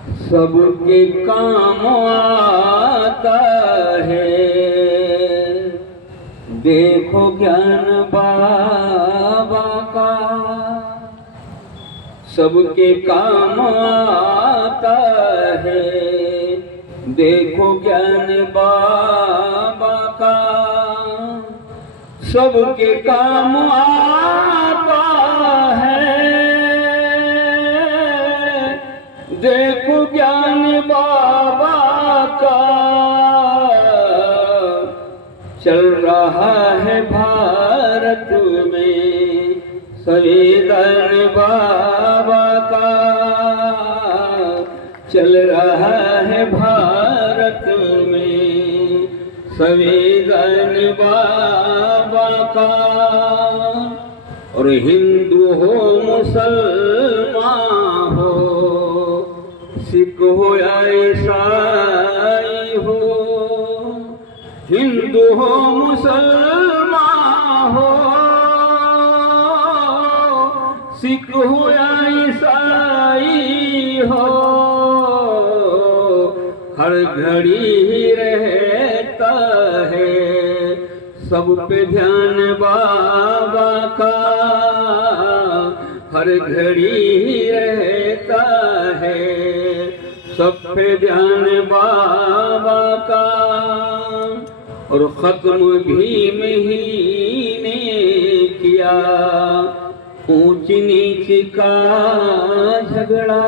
सबके काम आता है। देखो ज्ञान बाबा का सबके काम आता है। देखो ज्ञान बाबा का सबके काम आता है। देखो ज्ञान बाबा का चल रहा है भारत में संविधान बाबा का चल रहा है भारत में संविधान बाबा का। और हिंदू हो मुसलमान हो सिख हो या ईसाई हो, हिंदू हो मुसलमान हो सिख हो या ईसाई हो, हर घड़ी ही रहता है सब पे ध्यान बाबा का। हर घड़ी ही रहता है सब पे ध्यान बाबा का। और खत्म भीम ही ने किया ऊंच नीच का झगड़ा।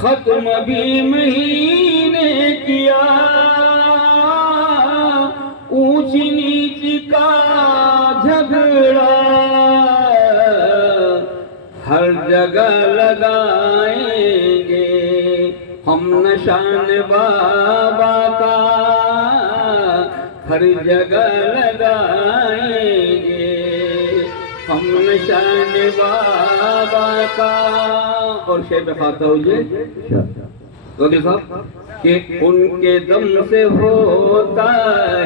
खत्म भीम ही ने किया ऊंच नीच का झगड़ा। हर जगह लगाएंगे हम निशान बाबा का। हर जगह लगाएंगे हम निशान बाबा का। और शेर पे खाता हूँ ये वकील साहब कि उनके दम से होता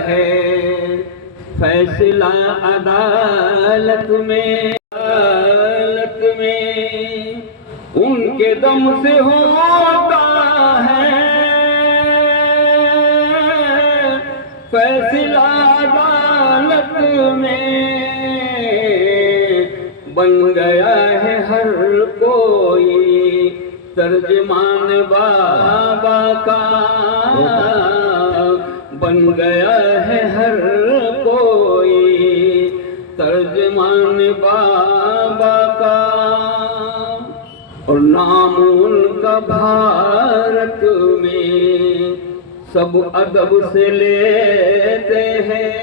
है फैसला अदालत में। अदालत में उनके दम से होता है फैसला अदालत में। बन गया है हर कोई तर्जमान बाबा का। बन गया है हर कोई तर्जमान बाबा का। और नाम उनका भारत में सब अदब से लेते हैं।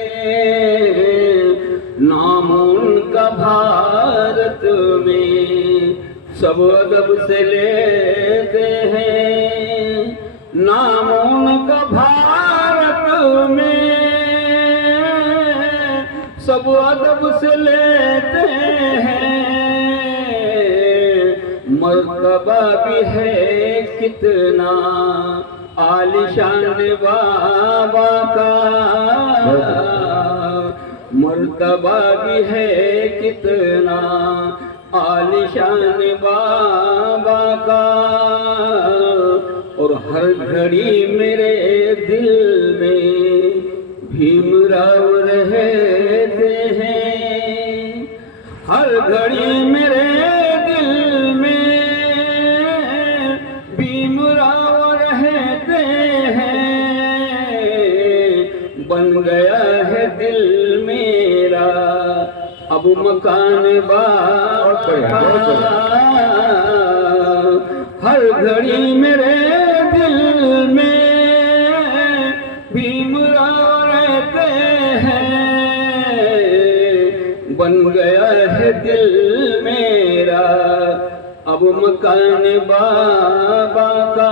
नाम उनका भारत में सब अदब से लेते हैं। नाम उनका भारत में सब अदब से लेते हैं। मर्तबा भी है कितना आलिशान बाबा का। मर्तबा भी है कितना आलिशान बाबा का। और हर घड़ी मेरे दिल में भीमराव रहते हैं। हर घड़ी मेरे दिल में भीमराव रहते हैं। बन गया है दिल मेरा अब मकान बाबा। हर घड़ी मेरे दिल में भीमराव रहते हैं। बन गया है दिल मेरा अब मकान बाबा का।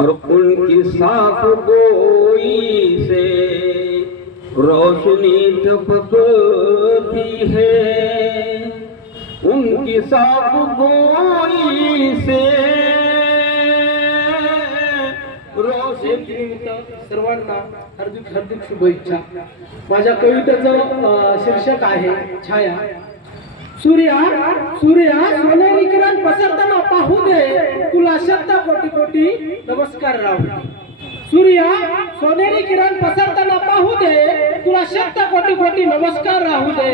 और उनकी साफ गोई से रोशनी टपकती है। उनकी साफ गोई से सर्वांना हार्दिक हार्दिक शुभेच्छा। माझ्या कवितेचं शीर्षक आहे छाया। सूर्या सूर्या सोनेरी किरण पसरताना पाहू दे तुला शत कोटी कोटी नमस्कार राहू दे. सूर्या सोनेरी किरण पसरताना पाहू दे तुला शत कोटी कोटी नमस्कार राहू दे.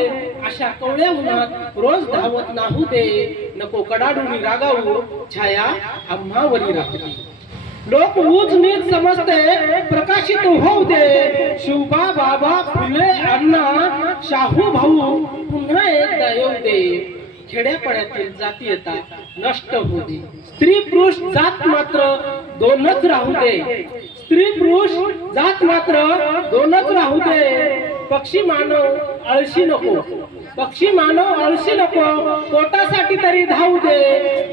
अशा कवळ्या उन्हात रोज धावत नाहू दे. नको कडाडूनी रागावू छाया आम्हावरी राहू दे. लोक ऊज नीच समजते प्रकाशित होऊ दे. शिवबा बाबा फुले अण्णा शाहू भाऊ पुन्हा एकदा येऊ दे. खेड्यापाड्यातील जातीयता नष्ट होऊ दे. स्त्री पुरुष जात मात्र दोनच राहू दे. स्त्री पुरुष जात मात्र दोनच राहू दे. पक्षी मानव आळशी नको. पक्षी मानव आळशी नको. पोटासाठी तरी धावू दे.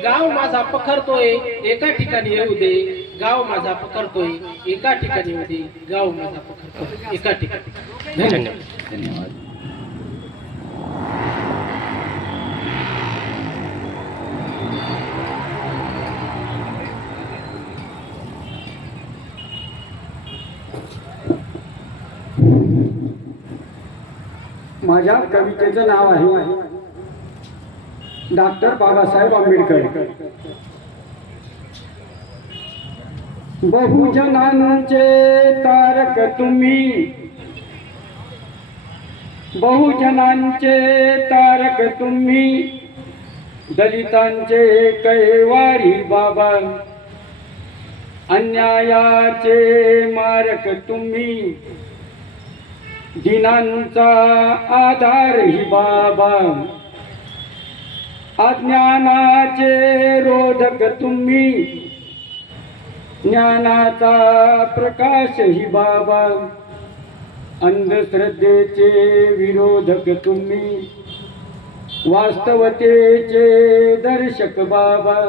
गाव माझा पखरतोय एका ठिकाणी येऊ दे. गाव माझा पखरतोय एका ठिकाणी येऊ दे. गाव माझा पखरतोय एका ठिकाणी. धन्यवाद. माझ्या कवितेचं नाव आहे डॉक्टर बाबासाहेब आंबेडकर. बहुजनांचे तारक तुम्ही, बहुजनांचे तारक तुम्ही, दलितांचे कैवारी बाबा, अन्यायाचे मारक तुम्ही, दिनांचा आधार ही बाबा, अज्ञानाचे रोधक तुम्ही, ज्ञानाचा प्रकाश ही बाबा, अंधश्रद्धेचे विरोधक तुम्ही, वास्तवतेचे दर्शक बाबा,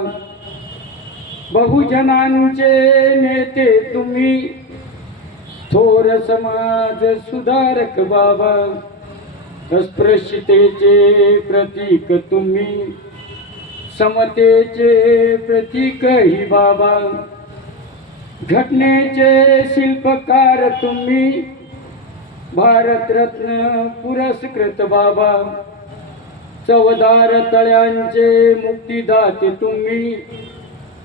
बहुजनांचे नेते तुम्ही, थोर समाज सुधारक बाबा, अस्पृश्यतेचे प्रतीक तुम्ही, समतेचे प्रतीक ही बाबा, घटनेचे शिल्पकार तुम्ही, भारतरत्न पुरस्कृत बाबा, चवदार तळ्यांचे मुक्तिदाते तुम्ही,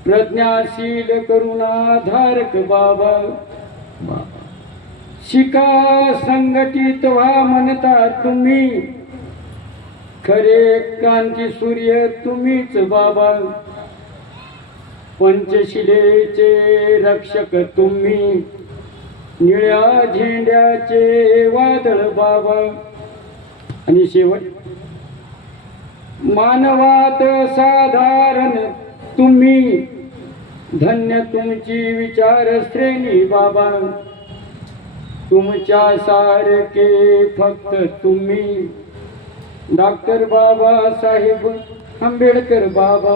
प्रज्ञाशील करुणाधारक बाबा, शिका संघटित व्हा म्हणता तुम्ही, खरे क्रांती सूर्य तुम्हीच बाबा, पंचशिलेचे रक्षक तुम्ही, निळ्या झेंड्याचे वादळ बाबा, आणि शेवट मानवात साधारण तुम्ही, धन्य तुमची विचार श्रेणी बाबा, तुमच्या सारखे फक्त तुम्ही, डॉक्टर बाबासाहेब आंबेडकर बाबा,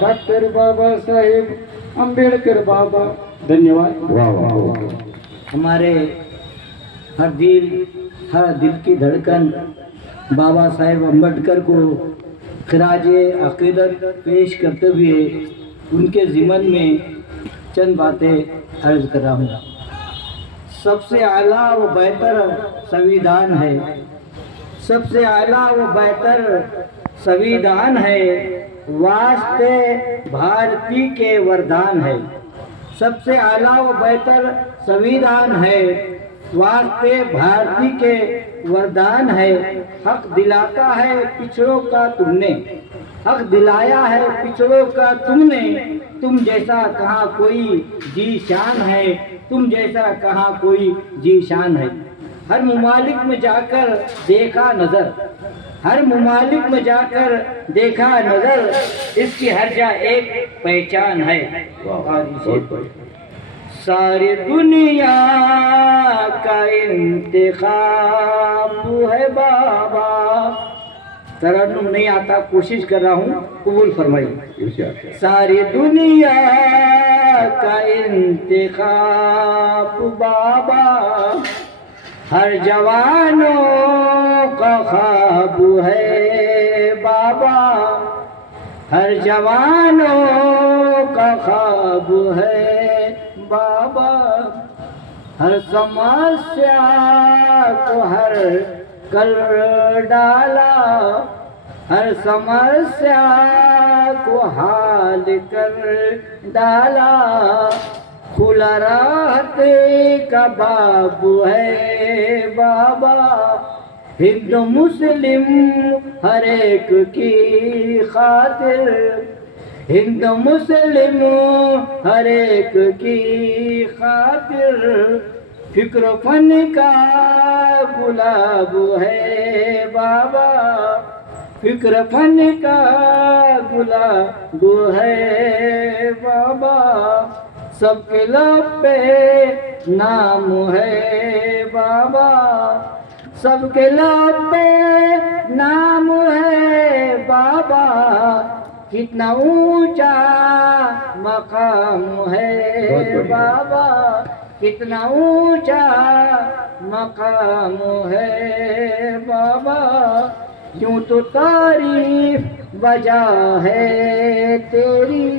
डॉक्टर बाबासाहेब आंबेडकर बाबा. धन्यवाद. हमारे हर दिल की धड़कन बाबा साहेब अम्बेडकर को खराजे अकीदत पेश करते हुए उनके ज़िमन में चंद बातें अर्ज कर रहा हूँ. सबसे आला व बेहतर संविधान है, सबसे आला व बेहतर संविधान है, वास्ते भारती के वरदान है. सबसे आला व बेहतर संविधान है, वास्ते भारती के वरदान है. हक दिलाता है पिछड़ों का तुमने, हक दिलाया है पिछड़ों का तुमने, तुम जैसा कहाँ कोई जी शान है, तुम जैसा कहाँ कोई जी शान है. हर मुमालिक में जाकर देखा नजर, हर मुमालिक में जाकर देखा नजर, इसकी हर जा एक पहचान है. सारी दुनिया का इंतखाब है बाबा. तरन्नुम नहीं आता, कोशिश कर रहा हूँ, कबूल फरमाइए. सारी दुनिया का इंतखाब बाबा, हर जवानों का ख्वाब है बाबा, हर जवानों का ख्वाब है बाबा. हर समस्या को हर कर डाला, हर समस्या को हार डाल कर डाला, खुला रहते का बाबू है बाबा, हिंदू मुस्लिम हर एक की खातिर, हिंदू मुस्लिम हर एक की खातिर, फिक्र फन का गुलाब है बाबा, फिक्र फन का गुलाब है बाबा, सबके लब पे नाम है बाबा, सबके लब पे नाम है बाबा, कितना ऊंचा मकाम है बाबा, कितना ऊंचा मकाम है बाबा, यूं तो तारीफ वजह है तेरी,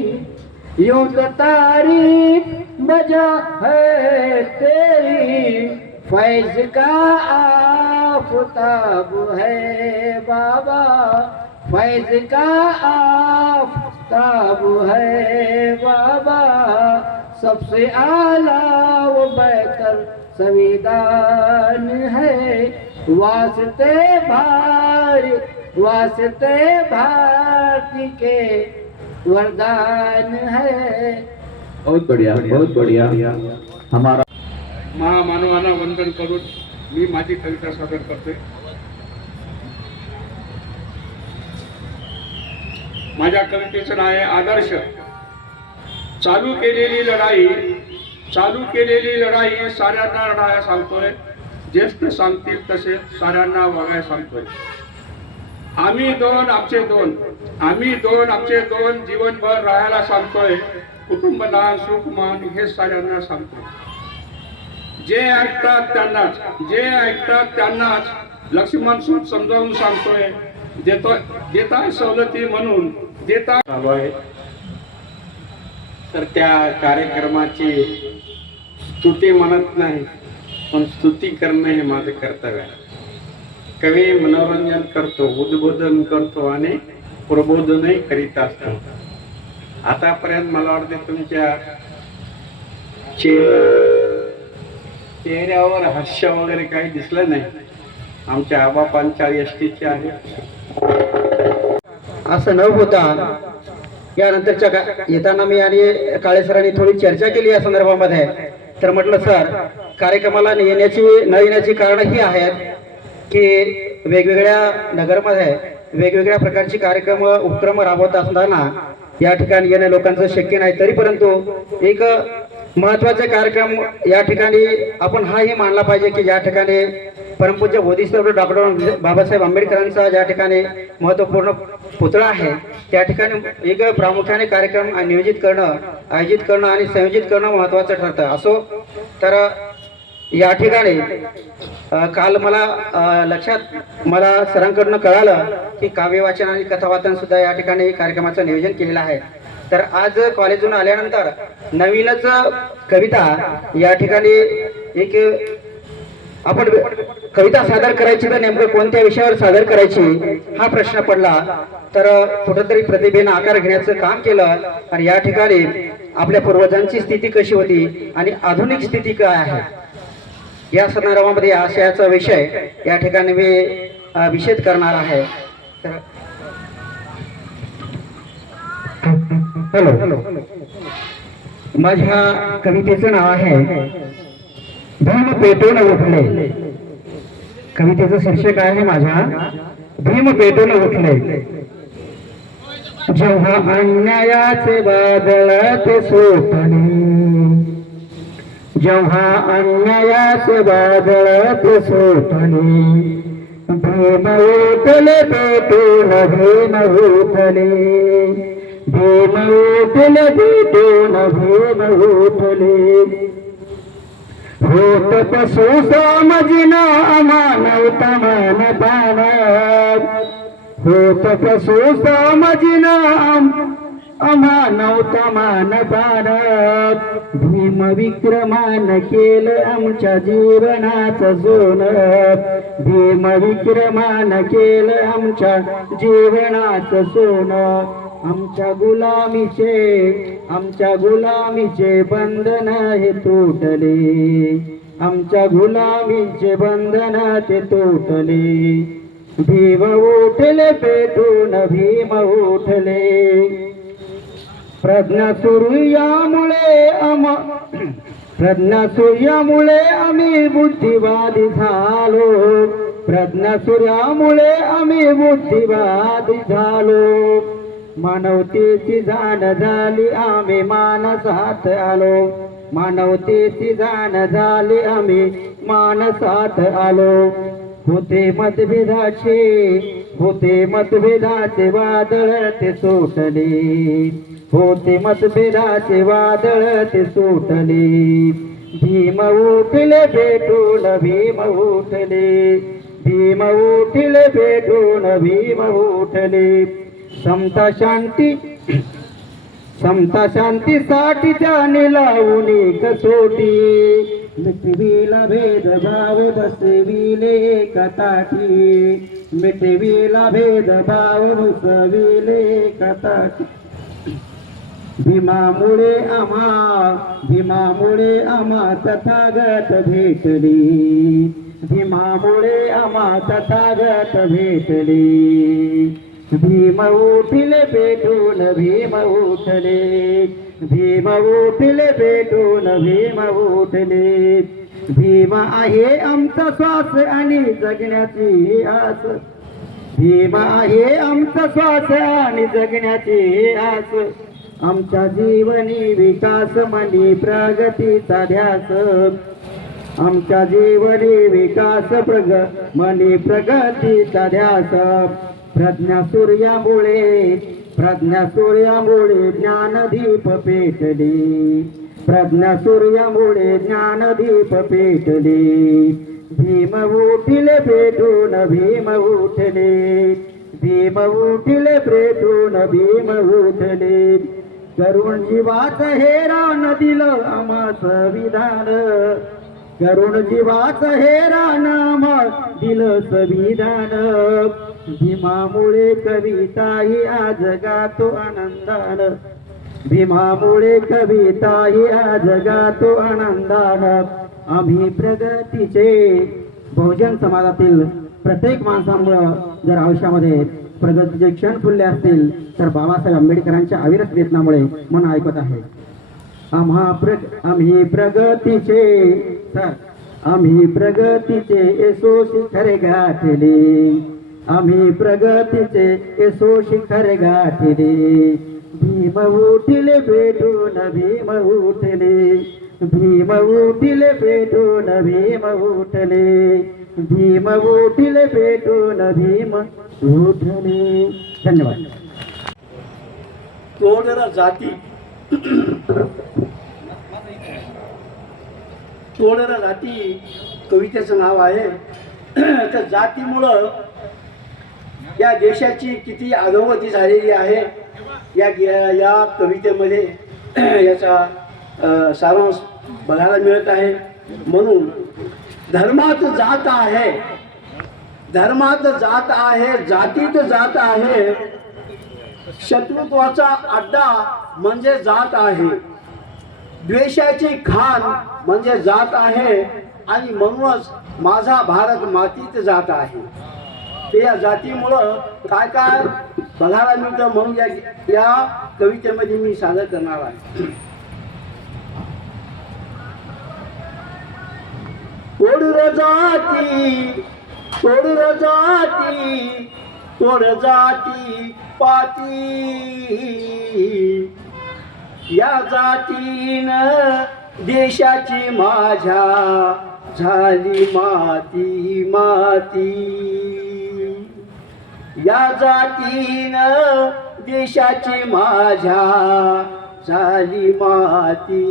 यूं तो तारीफ वजह है तेरी, फैज का आफताब है बाबा, फैज का आफताब है बाबा, सबसे आला वो बेहतर संविधान है, वास्ते भारती के वरदान है। बहुत बढ़िया हमारा महामानवांना वंदन करून मी माझी कविता सादर करते. माझ्या कवितेचं नाव आहे आदर्श. चालू केलेली लढाई साऱ्यांना लढाया सांगतोय, ज्येष्ठ सांगतील तसे साऱ्यांना वागाय सांगतोय. आम्ही दोन आमचे दोन जीवनभर राहायला सांगतोय, कुटुंब लहान सुख मान हे साऱ्यांना सांगतोय. जे ऐकतात त्यांनाच लक्ष्मण सुख समजावून सांगतोय, देताय सवलती म्हणून देता चालू आहे. तर त्या कार्यक्रमाची स्तुती म्हणत नाही, पण स्तुती करणं हे माझं कर्तव्य आहे. कवी मनोरंजन करतो, उद्बोधन करतो आणि प्रबोधनही करीत असतो. आतापर्यंत मला वाटते तुमच्या चेहऱ्यावर हास्य वगैरे काही दिसलं नाही. आमच्या आबापांच्या एसटीचे आहे असं न होता यानंतरच्या येताना मी आणि काळे सरांनी थोडी चर्चा केली या संदर्भामध्ये. तर म्हटलं सर, कार्यक्रमाला न येण्याची कारणं ही आहेत की वेगवेगळ्या नगरमध्ये वेगवेगळ्या प्रकारची कार्यक्रम उपक्रम राबवत असताना या ठिकाणी येणं लोकांचं शक्य नाही. तरी परंतु एक महत्त्वाचे कार्यक्रम या ठिकाणी आपण हाही मानला पाहिजे की ज्या ठिकाणी परमपूज्य बोधिसत्व डॉक्टर बाबासाहेब आंबेडकरांचा ज्या ठिकाणी महत्त्वपूर्ण पुतळा आहे, त्या ठिकाणी एक प्रामुख्याने कार्यक्रम आयोजित करणं आणि संयोजित करणं महत्त्वाचं ठरतं. असो तर या ठिकाणी काल मला सरांकडनं कळालं की काव्यवाचन आणि कथावाचन सुद्धा या ठिकाणी कार्यक्रमाचं नियोजन केलेलं आहे. तर आज कॉलेजून आल्यानंतर नवीनच कविता या ठिकाणी एक आपण कविता सादर करायची तर नेमकं कोणत्या विषयावर सादर करायची हा प्रश्न पडला. तर कुठंतरी प्रतिभेनं आकार घेण्याचं काम केलं आणि या ठिकाणी आपल्या पूर्वजांची स्थिती कशी होती आणि आधुनिक स्थिती काय आहे या संदर्भामध्ये आशयाचा विषय या ठिकाणी मी विषद करणार आहे. तर हॅलो, माझ्या कवितेचं नाव आहे भीम पेटून उठले. कवितेचं शीर्षक आहे माझ्या भीम पेटून उठले. जेव्हा अन्यायाचे वादळ ते सुटले, जेव्हा अन्यायाचे वादळ ते सुटले, भीम उठले पेटून, भीम उठले, भीम उठले पेटून, भीम उठले. होत सुसमजना अमानवता मानपान, होत सुसमजना अमानवता मानपान. भीम विक्रमान केलं आमच्या जीवनाचं सोन, भीम विक्रमान केलं आमच्या जीवनाचं सोन. आमच्या गुलामीचे बंधन हे तुटले, आमच्या गुलामीचे बंधन ते तुटले. भीम उठले पेटून भीम उठले. प्रज्ञा सूर्यामुळे आम्ही बुद्धिवादी झालो. प्रज्ञा सूर्यामुळे आम्ही बुद्धिवादी झालो. मानवतेची जाण झाली आम्ही मानसात आलो. मानवतेची जाण झाली आम्ही मानसात आलो. होते मतभेदाचे वादळ ते सुटले. होते मतभेदाचे वादळ ते सुटले. भीम उठले पेटून भीम उठले. भीम उठले पेटून भीम उठले. समता शांतीसाठी त्याने लावून कसोटी. मिटविला भेदभाव बसविले एका ताठी. मिटविला भेदभाव बसविले एका ताठी. भीमामुळे आम्हा तथागत भेटली. भीमामुळे आम्हा तथागत भेटली. भीम उठले पेटून भीम उठले. भीम उठले पेटून भीम उठले. भीम आहे आमचा श्वास आणि जगण्याची आस. भीम आहे आमचा श्वास आणि जगण्याची आस. आमच्या जीवनी विकास मनी प्रगतीचा ध्यास. आमच्या जीवनी विकास मनी प्रगतीचा ध्यास. प्रज्ञा सूर्यामुळे ज्ञानदीप पेटली. प्रज्ञा सूर्यामुळे ज्ञानदीप पेटली. भीम उठले पेटून भीम उठले. भीम उठले पेटून भीम उठले. करुण जीवाच हे रान दिलं आम्हा संविधान. करुण जीवाच हे रान आम्हा दिलं संविधान. भीमामुळे कविताही आज गातो आनंदान. भीमामुळे कविताही आज गातो आनंदान. आम्ही प्रगतीचे बहुजन समाजातील प्रत्येक माणसामुळं जर आयुष्यामध्ये प्रगतीचे क्षण फुलले असतील तर बाबासाहेब आंबेडकरांच्या अविरत वेतनामुळे म्हणून ऐकत आहे. आम्ही प्रगतीचे येसो शिखर गाठले. आम्ही प्रगतीचे येसो शिखर गाठले. भीम उठले पेटून भीम उठले. भीम उठले पेटून भीम उठले. भीम उठले पेटून भीम उठले. धन्यवाद. तोडरा जाती कवितेचं नाव आहे. त्या जातीमुळं या देशाची किती अधोगती झालेली आहे या कवितेमध्ये याचा सारांश बघायला मिळत आहे. म्हणून धर्मात जात आहे, जातीत जात आहे. शत्रुत्वाचा अड्डा म्हणजे जात आहे. द्वेषाची खाण म्हणजे जात आहे. आणि म्हणूनच माझा भारत मातीत जात आहे. ते या जातीमुळं काय काय बघायला मिळतं म्हणून या कवितेमध्ये मी सादर करणार आहे. तोड जाती पाती. या जातीनं देशाची माझ्या झाली माती माती. या जातीनं देशाची माझ्या झाली माती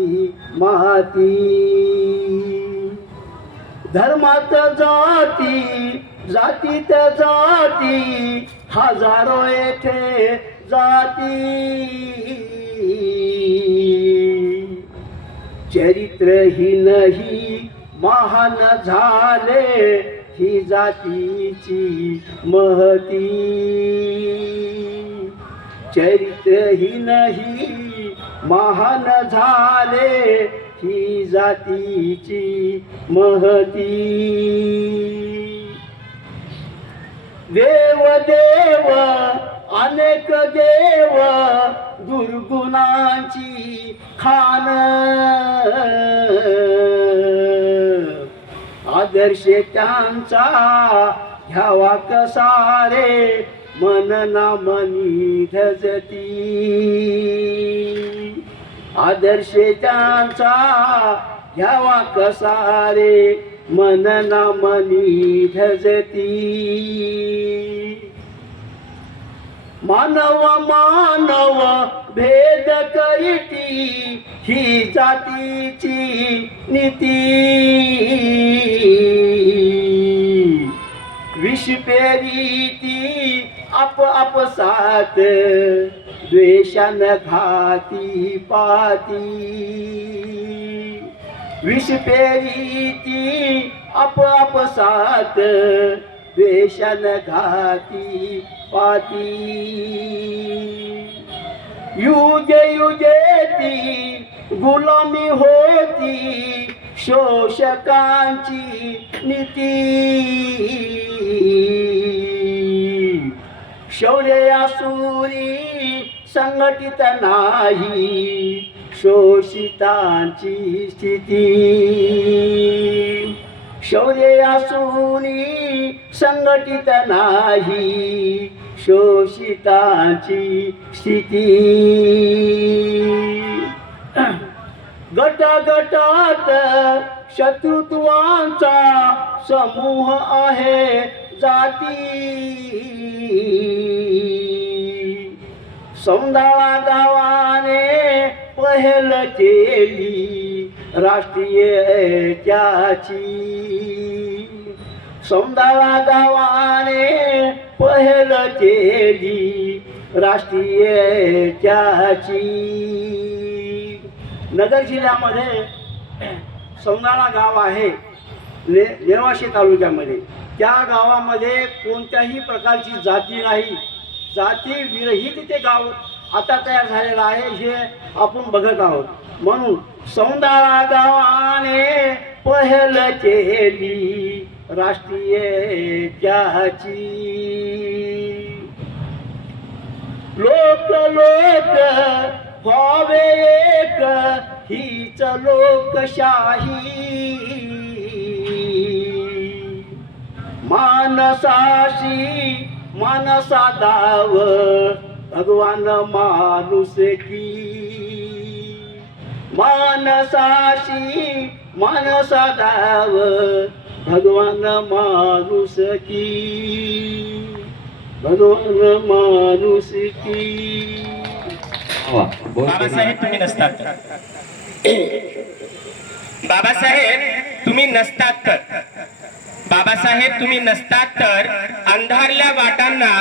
माती. धर्मात जाती, जातीत जाती, हजारो येथे जाती. चरित्रहीनही महान झाले ही जातीची महती. चरित्रहीन ही महान झाले ही जातीची महती देव देव अनेक देव दुर्गुणांची खान आदर्श त्यांचा घ्यावा कसारे मन ना मनी धजती आदर्श त्यांचा घ्यावा कसारे मन ना मनी धजती मानव मानव भेद करीती ही जातीची नीती विष पेरीती आपसात द्वेषान घाती पाती विष पेरीती आपसात द्वेषान घाती पाती युगे युगेती गुलामी होती शोषकांची नीती शौर्य आसुरी संघटित नाही शोषितांची स्थिती शौर्य आसुरी संघटित नाही शोषितांची स्थिती गट गटात शत्रुत्वांचा समूह आहे जाती सौंदाळा गावाने पहल केली राष्ट्रीय ऐक्याची सौंदाळा गावाने पहल केली राष्ट्रीय ऐक्याची नगर जिल्ह्यामध्ये सौंदाळा गाव आहे नेवाशी तालुक्यामध्ये त्या गावामध्ये कोणत्याही प्रकारची जाती नाही जाती विरहित ते गाव आता तयार झालेलं आहे हे आपण बघत आहोत म्हणून सौंदाळा गावाने पहल केली राष्ट्रीय ऐक्याची लोक लोक व्हावे एक हीच लोकशाही मानसाशी मानसा दाव भगवान माणूस की मानसाशी मानसा दाव भगवान माणूस की भगवान माणूस की वाह, बहुत बढ़िया। बाबासाहेब तुम्ही नसतात बाबासाहेब तुम्ही नसतात तर बाबासाहेब तुम्ही नसतात तर अंधारल्या वाटांना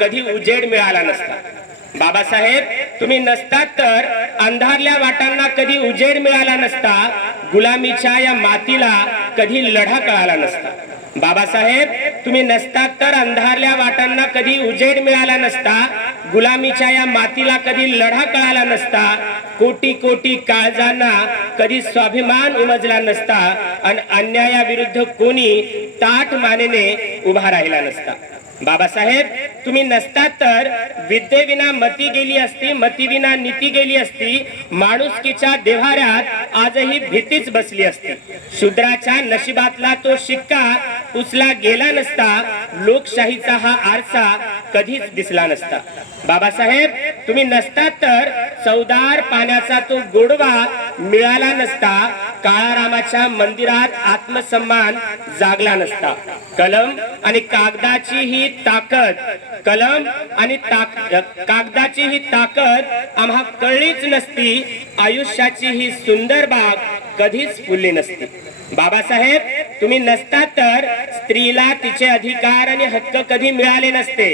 कधी उजेड मिळाला नसता बाबासाहेब तुम्ही नसतात तर अंधारल्या वाटांना कधी उजेड मिळाला नसता गुलामीच्या या मातीला कधी लढा कळाला नसता बाबासाहेब तुम्ही नसतात तर अंधारल्या वाटांना कधी उजेड मिळाला नसता गुलामीच्या या मातीला कधी लढा कळाला नसता कोटी कोटी काळजांना कधी स्वाभिमान उमजला नसता आणि अन्यायाविरुद्ध कोणी ताठ मानेने उभा राहिला नसता बाबासाहेब तुम्ही नसतात तर विद्येविना मती गेली असती मतीविना नीती गेली असती माणुसकीच्या देव्हाऱ्यात आजही भीतीच बसली असती शूद्राच्या नशिबातला तो शिक्का उचला गेला नसता लोकशाहीचा हा आरसा कधीच दिसला नसता बाबासाहेब तुम्ही नसतात तर चवदार पाण्याचा तो गोडवा मिळाला नसता काळारामाच्या मंदिरात आत्मसन्मान जागला नसता कलम आणि कागदाची ही ताकद कलम आणि कागदाची ही ताकद आम्हा कळलीच नसती आयुष्याची ही सुंदर बाग कधीच फुलली नसती बाबासाहेब तुम्ही नसतात तर स्त्रीला तिचे अधिकार आणि हक्क कधी मिळाले नसते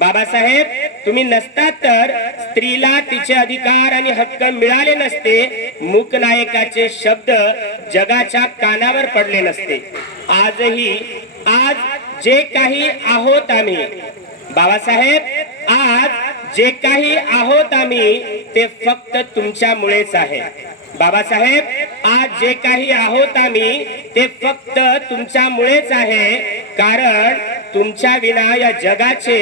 बाबासाहेब तुम्ही नसतात तर स्त्रीला तिचे अधिकार आणि हक्क मिळाले नसते मूकनायकाचे शब्द जगाच्या कानावर पडले नसते आजही आज जे काही आहोत आम्ही बाबासाहेब आज जे काही आहोत आम्ही ते फक्त तुमच्यामुळेच आहे. बाबासाहेब, आज जे काही आहोत आम्ही ते फक्त तुमच्यामुळेच आहे. कारण तुमच्या विना या जगाचे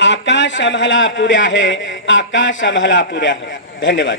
आकाश आम्हाला अपुरे आहे, आकाश आम्हाला अपुरे आहे. धन्यवाद.